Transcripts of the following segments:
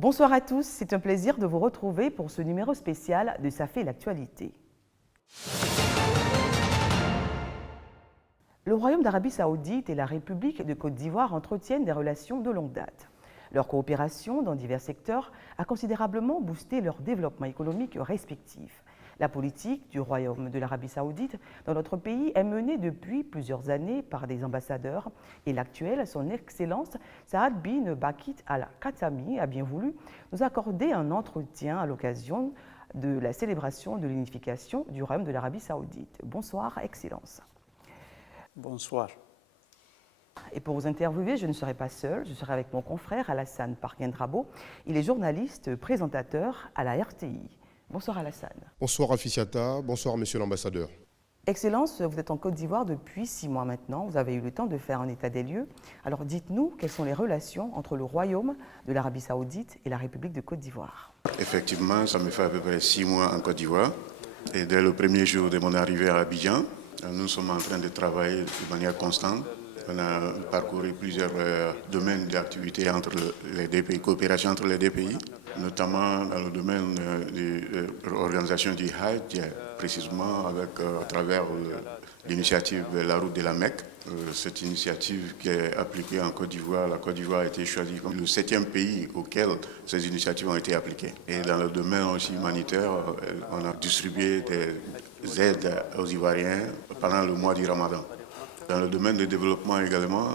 Bonsoir à tous, c'est un plaisir de vous retrouver pour ce numéro spécial de Ça fait l'actualité. Le Royaume d'Arabie Saoudite et la République de Côte d'Ivoire entretiennent des relations de longue date. Leur coopération dans divers secteurs a considérablement boosté leur développement économique respectif. La politique du Royaume de l'Arabie Saoudite dans notre pays est menée depuis plusieurs années par des ambassadeurs et l'actuel, son Excellence Saad bin Bakit Al-Khatami, a bien voulu nous accorder un entretien à l'occasion de la célébration de l'unification du Royaume de l'Arabie Saoudite. Bonsoir, Excellence. Bonsoir. Et pour vous interviewer, je ne serai pas seule, je serai avec mon confrère Alassane Parguendrabo. Il est journaliste, présentateur à la RTI. Bonsoir Alassane. Bonsoir Aficiata, bonsoir Monsieur l'ambassadeur. Excellence, vous êtes en Côte d'Ivoire depuis 6 mois maintenant, vous avez eu le temps de faire un état des lieux. Alors dites-nous, quelles sont les relations entre le Royaume de l'Arabie Saoudite et la République de Côte d'Ivoire? Effectivement, ça me fait à peu près 6 mois en Côte d'Ivoire. Et dès le premier jour de mon arrivée à Abidjan, nous sommes en train de travailler de manière constante. On a parcouru plusieurs domaines d'activité entre les deux pays, coopération entre les deux pays, notamment dans le domaine de l'organisation du Hajj, précisément à travers l'initiative de la route de la Mecque. Cette initiative qui est appliquée en Côte d'Ivoire, la Côte d'Ivoire a été choisie comme le 7e pays auquel ces initiatives ont été appliquées. Et dans le domaine aussi humanitaire, on a distribué des aides aux Ivoiriens pendant le mois du Ramadan. Dans le domaine du développement également,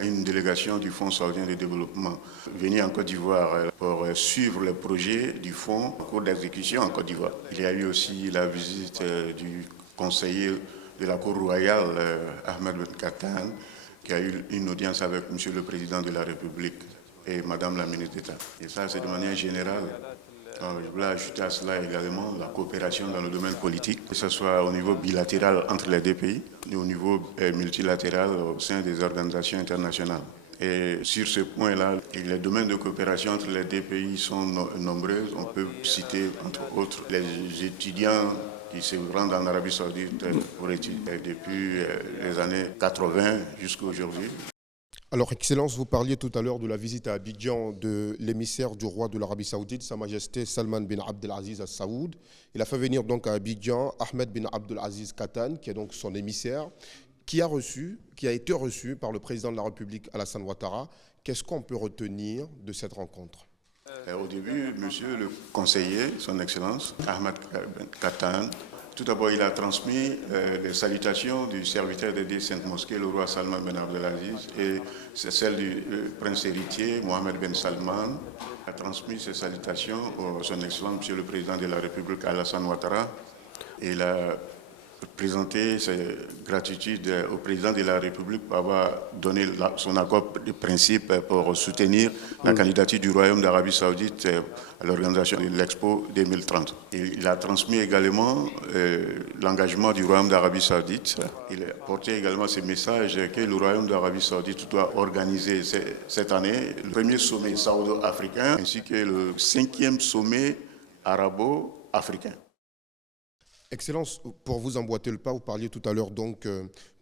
une délégation du Fonds saoudien de développement venue en Côte d'Ivoire pour suivre le projet du fonds en cours d'exécution en Côte d'Ivoire. Il y a eu aussi la visite du conseiller de la Cour royale, Ahmed Ben Katan, qui a eu une audience avec M. le Président de la République et Madame la ministre d'État. Et ça, c'est de manière générale. Je voulais ajouter à cela également la coopération dans le domaine politique, que ce soit au niveau bilatéral entre les deux pays et au niveau multilatéral au sein des organisations internationales. Et sur ce point-là, les domaines de coopération entre les deux pays sont nombreux. On peut citer, entre autres, les étudiants qui se rendent en Arabie Saoudite pour étudier depuis les années 80 jusqu'à aujourd'hui. Alors, Excellence, vous parliez tout à l'heure de la visite à Abidjan de l'émissaire du roi de l'Arabie Saoudite, Sa Majesté Salman bin Abdelaziz Al Saoud. Il a fait venir donc à Abidjan Ahmed bin Abdelaziz Katan, qui est donc son émissaire, qui a été reçu par le président de la République, Alassane Ouattara. Qu'est-ce qu'on peut retenir de cette rencontre? Au début, monsieur le conseiller, son Excellence, Ahmed bin Katan, tout d'abord, il a transmis les salutations du serviteur des 10 Saintes Mosquées, le roi Salman ben Abdelaziz, et c'est celle du prince héritier, Mohamed ben Salman. Il a transmis ses salutations à son Excellence, Monsieur le Président de la République, Alassane Ouattara. Et il a présenté ses gratitudes au Président de la République pour avoir donné son accord de principe pour soutenir la candidature du Royaume d'Arabie Saoudite à l'organisation de l'Expo 2030. Et il a transmis également l'engagement du Royaume d'Arabie Saoudite. Il a porté également ce message que le Royaume d'Arabie Saoudite doit organiser cette année le premier sommet saoudo-africain ainsi que le 5e sommet arabo-africain. Excellence, pour vous emboîter le pas, vous parliez tout à l'heure donc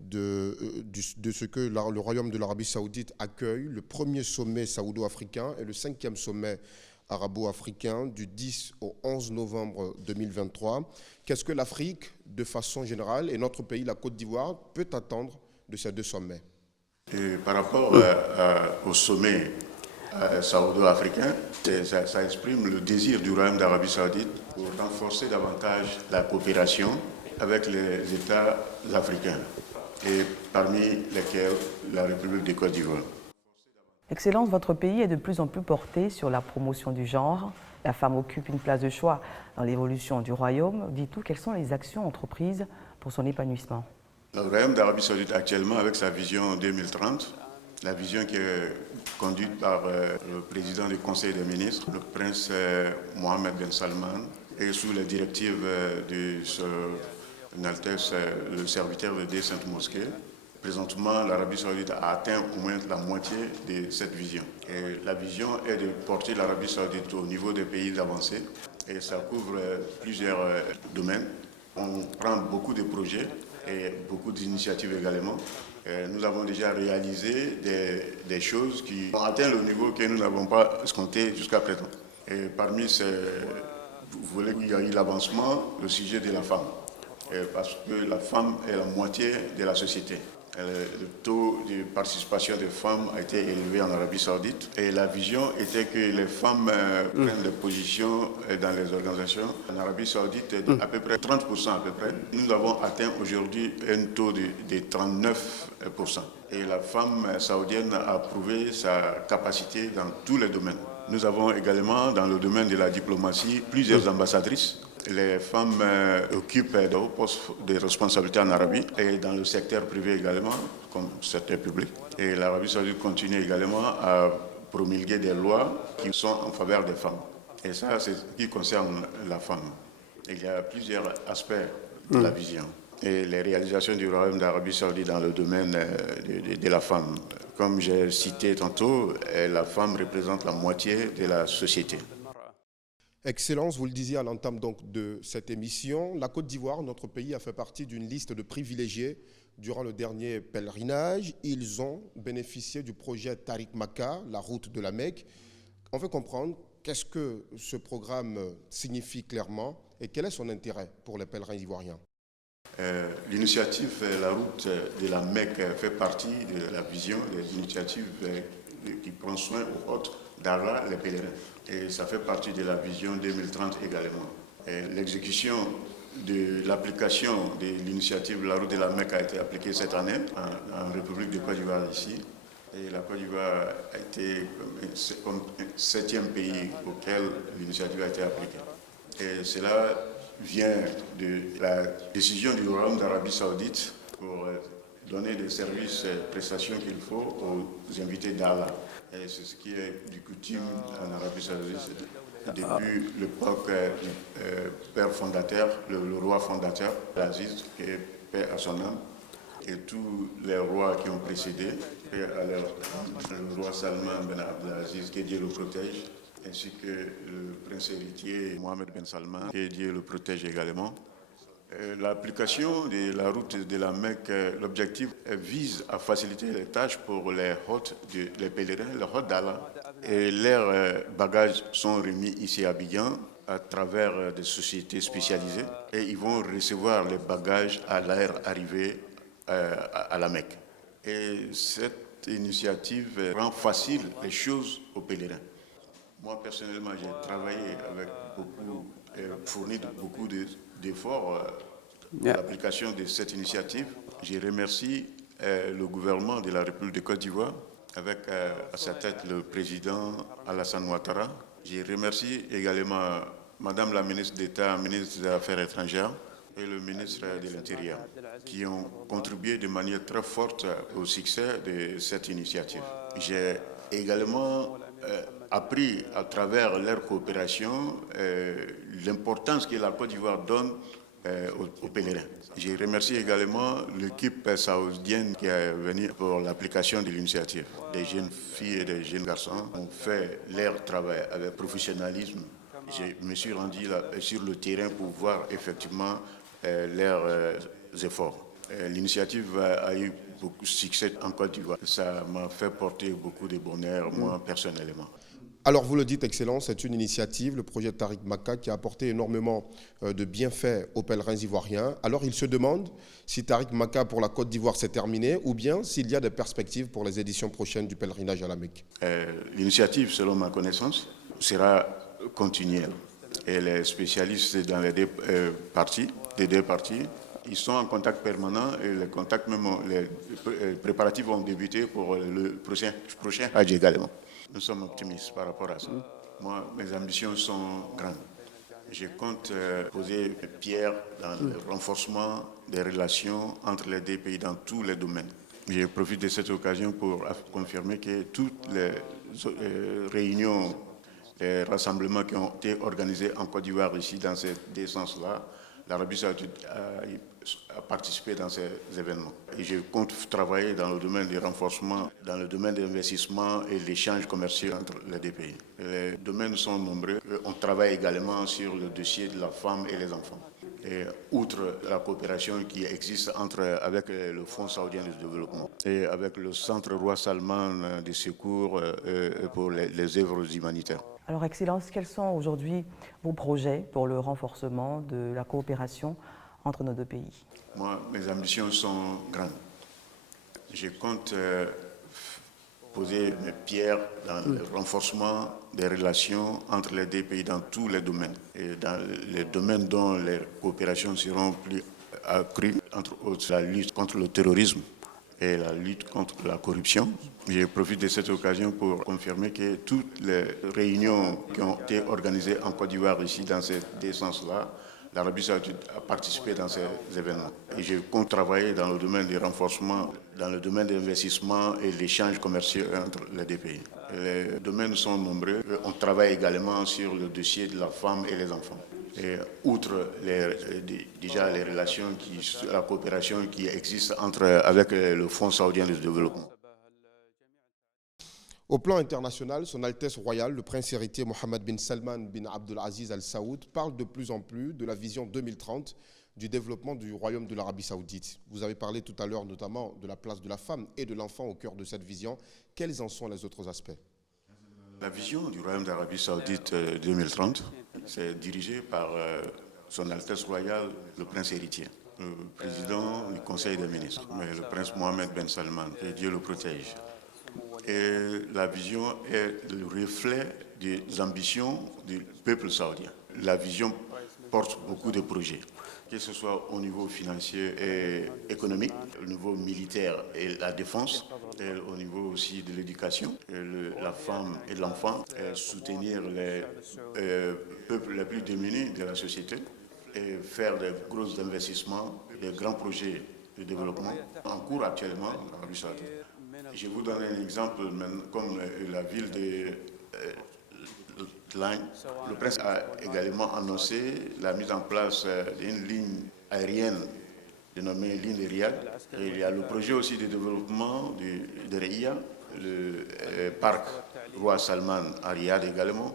de ce que le Royaume de l'Arabie Saoudite accueille, le premier sommet saoudo-africain et le 5e sommet arabo-africain du 10 au 11 novembre 2023. Qu'est-ce que l'Afrique, de façon générale, et notre pays, la Côte d'Ivoire, peut attendre de ces deux sommets? Et par rapport au sommet saoudo-africain, ça exprime le désir du Royaume d'Arabie Saoudite pour renforcer davantage la coopération avec les États africains, et parmi lesquels la République de Côte d'Ivoire. Excellence, votre pays est de plus en plus porté sur la promotion du genre. La femme occupe une place de choix dans l'évolution du Royaume. Dites-nous, quelles sont les actions entreprises pour son épanouissement? Le Royaume d'Arabie Saoudite actuellement, avec sa vision 2030, la vision qui est conduite par le président du Conseil des ministres, le prince Mohamed Ben Salman, et sous les directives de son Altesse, le serviteur des 10 Saintes Mosquées. Présentement, l'Arabie Saoudite a atteint au moins la moitié de cette vision. Et la vision est de porter l'Arabie Saoudite au niveau des pays avancés, et ça couvre plusieurs domaines. On prend beaucoup de projets et beaucoup d'initiatives également. Nous avons déjà réalisé des choses qui ont atteint le niveau que nous n'avons pas escompté jusqu'à présent. Et parmi ces, vous voulez qu'il y ait eu l'avancement, le sujet de la femme. Parce que la femme est la moitié de la société. Le taux de participation des femmes a été élevé en Arabie Saoudite et la vision était que les femmes prennent des positions dans les organisations. En Arabie Saoudite, à peu près 30% à peu près. Nous avons atteint aujourd'hui un taux de 39%. Et la femme saoudienne a prouvé sa capacité dans tous les domaines. Nous avons également, dans le domaine de la diplomatie, plusieurs ambassadrices. Les femmes occupent de hauts postes de responsabilité en Arabie et dans le secteur privé également, comme secteur public. Et l'Arabie Saoudite continue également à promulguer des lois qui sont en faveur des femmes. Et ça, c'est ce qui concerne la femme. Il y a plusieurs aspects de la vision. Et les réalisations du Royaume d'Arabie Saoudite dans le domaine de la femme. Comme j'ai cité tantôt, la femme représente la moitié de la société. Excellence, vous le disiez à l'entame donc de cette émission, la Côte d'Ivoire, notre pays, a fait partie d'une liste de privilégiés durant le dernier pèlerinage. Ils ont bénéficié du projet Tariq Makka, la route de la Mecque. On veut comprendre qu'est-ce que ce programme signifie clairement et quel est son intérêt pour les pèlerins ivoiriens. L'initiative La route de la Mecque fait partie de la vision des initiatives qui prend soin aux hôtes d'Allah, les pèlerins. Et ça fait partie de la vision 2030 également. L'exécution de l'application de l'initiative La route de la Mecque a été appliquée cette année en République de Côte d'Ivoire ici. Et la Côte d'Ivoire a été comme 7e pays auquel l'initiative a été appliquée. Et cela vient de la décision du Royaume d'Arabie Saoudite pour donner des services et prestations qu'il faut aux invités d'Allah. Et c'est ce qui est du coutume en Arabie Saoudite depuis l'époque du père fondateur, le roi fondateur, Aziz, qui est paix à son âme, et tous les rois qui ont précédé, et le roi Salman Ben Abdelaziz, que Dieu le protège, ainsi que le prince héritier Mohamed Ben Salman, que Dieu le protège également. L'application de la route de la Mecque, l'objectif vise à faciliter les tâches pour les hôtes, les pèlerins, les hôtes d'Allah. Et leurs bagages sont remis ici à Abidjan à travers des sociétés spécialisées et ils vont recevoir les bagages à leur arrivée à la Mecque. Et cette initiative rend facile les choses aux pèlerins. Moi, personnellement, j'ai travaillé avec beaucoup, fourni beaucoup d'efforts pour l'application de cette initiative. Je remercie le gouvernement de la République de Côte d'Ivoire, avec à sa tête le président Alassane Ouattara. Je remercie également Madame la ministre d'État, ministre des Affaires étrangères, et le ministre de l'Intérieur, qui ont contribué de manière très forte au succès de cette initiative. J'ai également appris à travers leur coopération l'importance que la Côte d'Ivoire donne aux pèlerins. Je remercie également l'équipe saoudienne qui est venue pour l'application de l'initiative. Des jeunes filles et des jeunes garçons ont fait leur travail avec professionnalisme. Je me suis rendu là, sur le terrain pour voir effectivement leurs efforts. L'initiative a eu beaucoup de succès en Côte d'Ivoire. Ça m'a fait porter beaucoup de bonheur, moi, personnellement. Alors, vous le dites, Excellence, c'est une initiative, le projet Tariq Makka, qui a apporté énormément de bienfaits aux pèlerins ivoiriens. Alors, ils se demandent si Tariq Makka pour la Côte d'Ivoire s'est terminé ou bien s'il y a des perspectives pour les éditions prochaines du pèlerinage à la Mecque. L'initiative, selon ma connaissance, sera continuelle. Et les spécialistes dans les deux parties, ils sont en contact permanent et les contacts, même les préparatifs vont débuter pour le prochain Hajj également. Nous sommes optimistes par rapport à ça. Moi, mes ambitions sont grandes. Je compte poser pierre dans le renforcement des relations entre les deux pays dans tous les domaines. Je profite de cette occasion pour confirmer que toutes les réunions, les rassemblements qui ont été organisés en Côte d'Ivoire ici dans ces deux sens-là, l'Arabie Saoudite a participé dans ces événements. Et je compte travailler dans le domaine du renforcement, dans le domaine de l'investissement et l'échange commercial entre les deux pays. Les domaines sont nombreux. On travaille également sur le dossier de la femme et les enfants. Et outre la coopération qui existe avec le Fonds saoudien de développement et avec le Centre Roi Salman de secours pour les œuvres humanitaires. Alors, Excellence, quels sont aujourd'hui vos projets pour le renforcement de la coopération entre nos deux pays? Moi, mes ambitions sont grandes. Je compte poser mes pierres dans le renforcement des relations entre les deux pays dans tous les domaines. Et dans les domaines dont les coopérations seront plus accrues, entre autres la lutte contre le terrorisme et la lutte contre la corruption. Je profite de cette occasion pour confirmer que toutes les réunions qui ont été organisées en Côte d'Ivoire ici dans ces deux sens-là, l'Arabie Saoudite a participé dans ces événements. Et je compte travailler dans le domaine du renforcement, dans le domaine de l'investissement et l'échange commercial entre les deux pays. Les domaines sont nombreux. On travaille également sur le dossier de la femme et les enfants. Et outre déjà les relations, la coopération qui existe avec le Fonds saoudien de développement. Au plan international, Son Altesse Royale, le prince héritier Mohammed bin Salman bin Abdelaziz Al Saoud, parle de plus en plus de la vision 2030 du développement du royaume de l'Arabie Saoudite. Vous avez parlé tout à l'heure notamment de la place de la femme et de l'enfant au cœur de cette vision. Quels en sont les autres aspects? La vision du royaume d'Arabie Saoudite 2030, c'est dirigé par Son Altesse Royale, le prince héritier, le président du Conseil des ministres, mais le prince Mohammed bin Salman, que Dieu le protège. Et la vision est le reflet des ambitions du peuple saoudien. La vision porte beaucoup de projets, que ce soit au niveau financier et économique, au niveau militaire et la défense, et au niveau aussi de l'éducation, la femme et l'enfant, soutenir les peuples les plus démunis de la société et faire des gros investissements, des grands projets de développement en cours actuellement en Arabie Saoudite. Je vous donne un exemple, comme la ville de Line. Le prince a également annoncé la mise en place d'une ligne aérienne dénommée ligne de Riyad. Et il y a le projet aussi de développement de Riyad, le parc Roi Salman à Riyad également.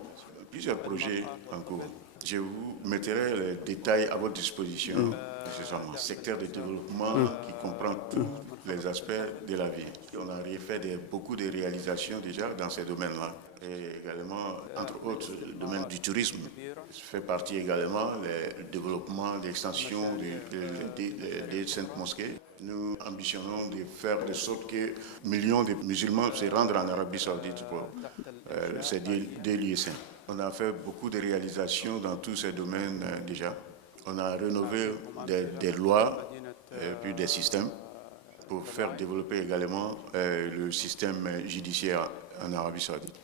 Plusieurs projets en cours. Je vous mettrai les détails à votre disposition. C'est un secteur de développement qui comprend tous les aspects de la vie. On a fait beaucoup de réalisations déjà dans ces domaines-là. Et également, entre autres, le domaine du tourisme fait partie également le développement, l'extension des saintes mosquées. Nous ambitionnons de faire de sorte que millions de musulmans se rendent en Arabie Saoudite pour ces deux lieux saints. On a fait beaucoup de réalisations dans tous ces domaines déjà. On a rénové des lois et puis des systèmes pour faire développer également le système judiciaire en Arabie Saoudite.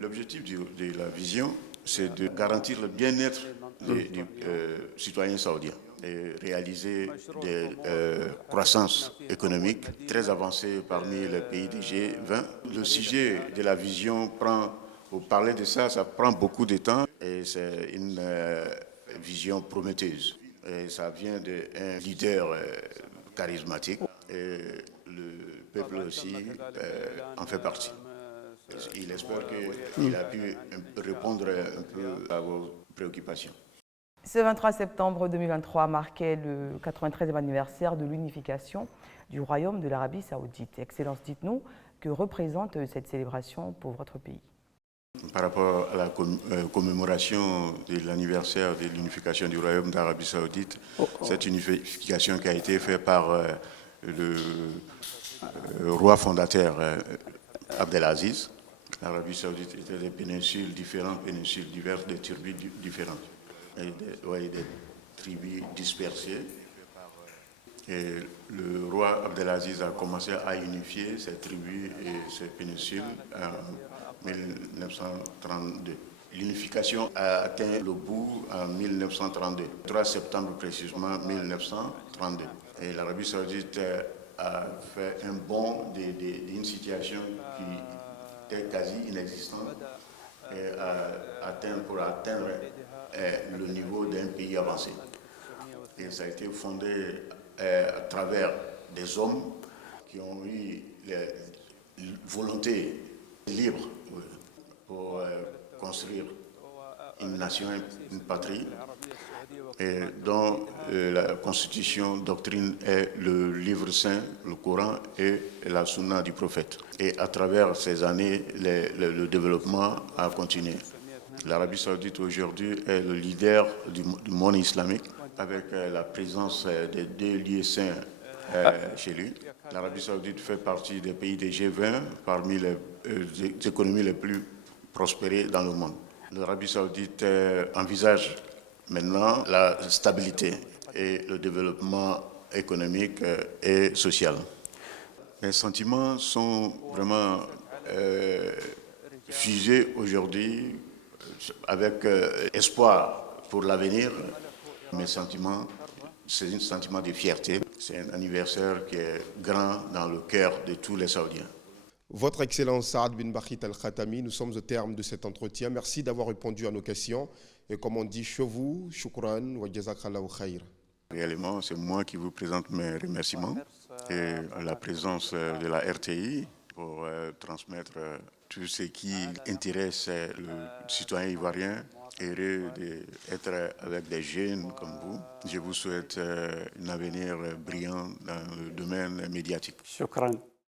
L'objectif de la vision, c'est de garantir le bien-être des citoyens saoudiens et réaliser des croissances économiques très avancées parmi les pays du G20. Le sujet de la vision pour parler de ça, ça prend beaucoup de temps et c'est une vision prometteuse. Et ça vient d'un leader charismatique et le peuple aussi en fait partie. Il espère qu'il a pu répondre un peu à vos préoccupations. Ce 23 septembre 2023 marquait le 93e anniversaire de l'unification du Royaume de l'Arabie Saoudite. Excellence, dites-nous, que représente cette célébration pour votre pays? Par rapport à la commémoration de l'anniversaire de l'unification du Royaume d'Arabie Saoudite, cette unification qui a été faite par le roi fondateur Abdelaziz. L'Arabie Saoudite était des péninsules différentes, diverses, des tribus différentes, et des tribus dispersées. Et le roi Abdelaziz a commencé à unifier ces tribus et ces péninsules en 1932. L'unification a atteint le bout en 1932, 3 septembre précisément 1932. Et l'Arabie Saoudite a fait un bond d'une situation qui était quasi inexistante et pour atteindre le niveau d'un pays avancé. Et ça a été fondé à travers des hommes qui ont eu la volonté libre pour construire une nation, une patrie, et dont la constitution, doctrine est le livre saint, le Coran et la sunna du prophète. Et à travers ces années, le développement a continué. L'Arabie saoudite aujourd'hui est le leader du monde islamique avec la présence des 2 lieux saints chez lui. L'Arabie saoudite fait partie des pays des G20 parmi les économies les plus prospérées dans le monde. L'Arabie saoudite envisage maintenant la stabilité et le développement économique et social. Les sentiments sont vraiment fusés aujourd'hui avec espoir pour l'avenir. Mes sentiments, c'est un sentiment de fierté. C'est un anniversaire qui est grand dans le cœur de tous les Saoudiens. Votre Excellence Saad bin Bakhit Al-Khatami, nous sommes au terme de cet entretien. Merci d'avoir répondu à nos questions. Et comme on dit chez vous, shukran wa jazakallahu khair. Réellement, c'est moi qui vous présente mes remerciements et la présence de la RTI pour transmettre tout ce qui intéresse le citoyen ivoirien, heureux d'être avec des jeunes comme vous. Je vous souhaite un avenir brillant dans le domaine médiatique. Shukran.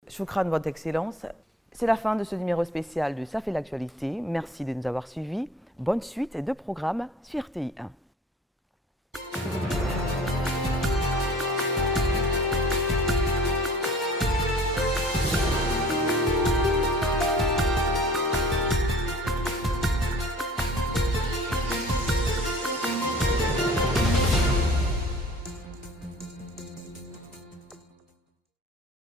Choukran, Votre Excellence. C'est la fin de ce numéro spécial de Ça fait l'actualité. Merci de nous avoir suivis. Bonne suite de programmes sur RTI 1.